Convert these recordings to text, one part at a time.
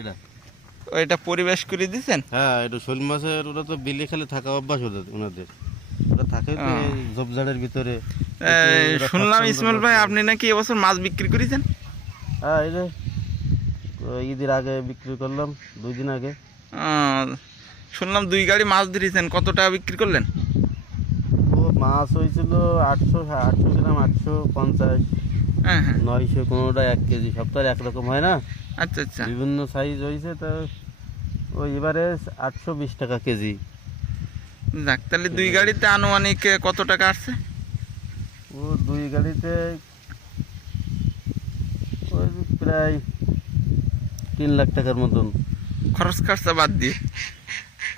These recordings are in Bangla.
এটা ওইটা পরিবেশ করে দিয়েছেন? হ্যাঁ, এটা শোল মাছের, ওরা তো বিলে খালি থাকা অভ্যাস ওনাদের, ওরা থাকে তো এই ঝোপঝাড়ের ভিতরে। শুনলাম ইসমাইল ভাই আপনি নাকি এবছর মাছ বিক্রি করেছেন? হ্যাঁ, এই যে ঈদের আগে বিক্রি করলাম, 2 দিন আগে। শুনলাম 2 গাড়ি মাছ ধরেছেন, কত টাকা বিক্রি করলেন? ও মাছ হয়েছিল 800 গ্রাম, 850, হ্যাঁ হ্যাঁ, 900, কোনোটা 1 কেজি, সপ্তাহে একরকম হয় না, আচ্ছা আচ্ছা। বিভিন্ন সাইজ হয়েছে। তা ওই এবারে 820 টাকা কেজি। যাক, তাহলে 2 গাড়িতে আনুমানিক কত টাকা আসছে? ও 2 গাড়িতে ওই প্রায় 3 লাখ টাকার মতন খরচ খরচা বাদ দিয়ে?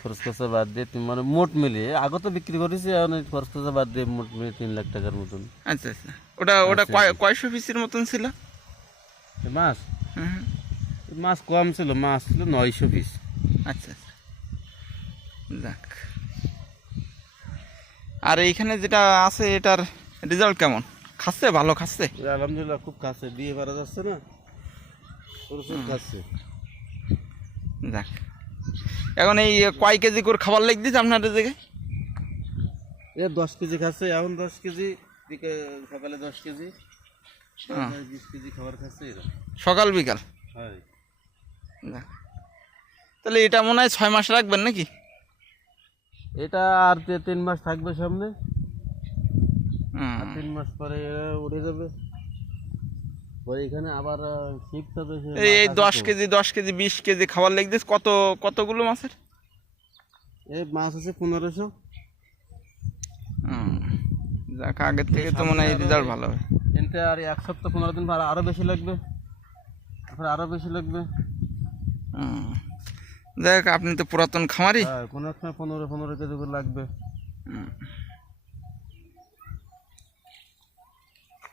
খরচ খরচা বাদ দিয়ে মানে মোট মিলিয়ে, আগে তো বিক্রি করেছি, এখন এই খরচ খরচা বাদ দিয়ে মোট মিলিয়ে 3 লাখ টাকার মতন। আচ্ছা আচ্ছা। ওটা ওটা কয়শো পিসের মতন ছিল? মাছ হুম হুম, মাছ কম ছিল, মাছ ছিল 900 পিস। আচ্ছা আচ্ছা। যাক, আর এইখানে যেটা আছে এটার রেজাল্ট কেমন? খাচ্ছে? ভালো খাচ্ছে? আলহামদুলিল্লাহ, খুব খাচ্ছে, দিয়ে পারা যাচ্ছে না, প্রচুর খাচ্ছে। যাক, এখন এই কয় কেজি করে খাবার লেগে দিচ্ছে আপনাদের জায়গায়? 10 কেজি খাচ্ছে এখন, 10 কেজি সকালে, 10 কেজি, 20 কেজি খাবার খাচ্ছে এরা। সকাল বিকাল? হয়। যাক, তাহলে এটা মনে হয় 6 মাস রাখবেন নাকি? এটা আর 3 মাস থাকবে সামনে, হুম। আর 3 মাস পরে এরা উঠে যাবে, পরে এখানে আবার শিখতে হবে। এই 10 কেজি 10 কেজি 20 কেজি খাবার লেগে দিচ্ছে, কতগুলো মাছের? এই মাছ আছে 1500। যাক, আগের থেকে তো মনে হয় রেজাল্ট ভালো হবে। কিন্তু আর 1 সপ্তাহ 15 দিন পর আরো বেশি লাগবে, তারপরে আরো বেশি লাগবে। যাক, আপনি তো পুরাতন খামারি। হ্যাঁ, কোনো এক সময় 15 কেজি করে লাগবে।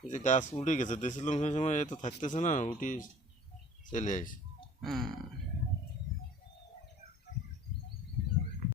এই যে গাছ উঠে গেছে, দেখছিলাম সেই সময়, এ তো থাকতেছে না, উঠি চলে আসে।